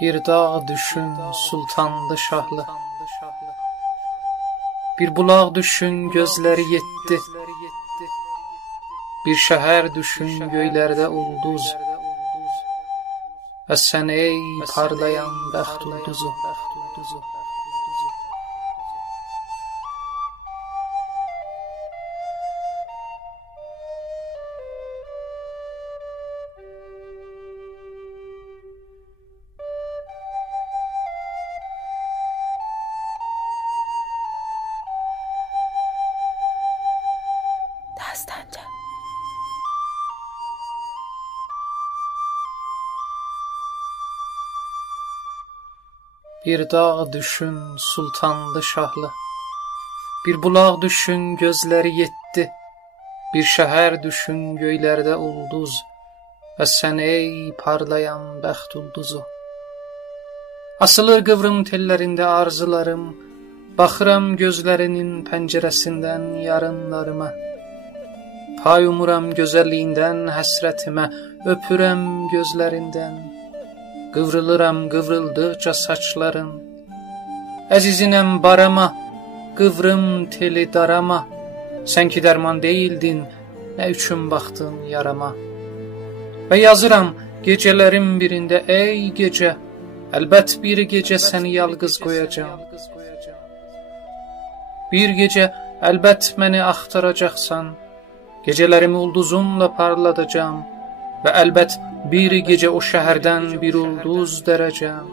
Bir dağ düşün sultanlı şahlı, bir bulaq düşün gözləri yetdi, bir şəhər düşün göylərdə ulduz, və sən ey parlayan bəxt ulduzu. Bir dağ düşün sultanlı şahlı, bir bulaq düşün gözləri yetdi, bir şəhər düşün göylərdə ulduz, və sən ey parlayan bəxt ulduzu. Asılır qıvrım tellərində arzularım, baxıram gözlərinin pəncərəsindən yarınlarıma. Pay umuram gözəlliyindən həsrətimə, öpürəm gözlərindən. Qıvrılıram qıvrıldıqca saçların, əzizinəm barama, qıvrım teli darama, sən ki dərman deyildin, nə üçün baxdın yarama. Və yazıram gecələrin birində, ey gecə, əlbət bir gecə səni yalqız qoyacam. Bir gecə əlbət məni axtaracaqsan, gecələrimi ulduzunla parladacam və əlbət bir gecə o şəhərdən bir ulduz dərəcəm.